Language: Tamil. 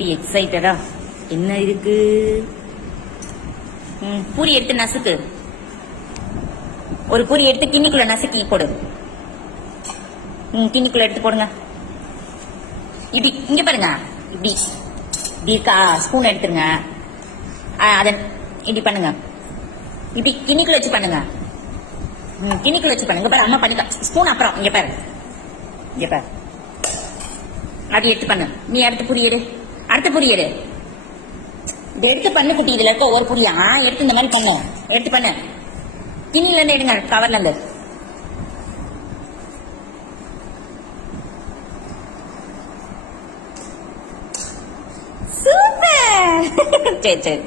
குட்டி எக்ஸைட்டடா என்ன இருக்கு? பூரி எடுத்து நசுக்கு. ஒரு பூரி எடுத்து கிண்ணிக்குள்ள நசுக்கி போடு. கிண்ணிக்குள்ள எடுத்து போடுங்க. இப்படி இங்க பாருங்க. இப்படி இப்படி இருக்கா? ஸ்பூன் எடுத்துருங்க. அத இப்படி பண்ணுங்க. இப்படி கிண்ணிக்குள்ள வச்சு பண்ணுங்க. கிண்ணிக்குள்ள வச்சு பண்ணுங்க. பாரு அம்மா பண்ணிக்க. ஸ்பூன் அப்புறம் இங்க பாரு. இங்க பாரு. அது எடுத்து பண்ணு. நீ அடுத்த பூரி எடு. அடுத்த பூரி எடு. இது எடுத்து பண்ணு குட்டி. இதுல இருக்க ஒரு புரியா எடுத்து இந்த மாதிரி பண்ணு. எடுத்து பண்ணு. கிண்ணில இருந்து எடுங்க. கவர்ல இருந்து. சூப்பர். சரி சரி.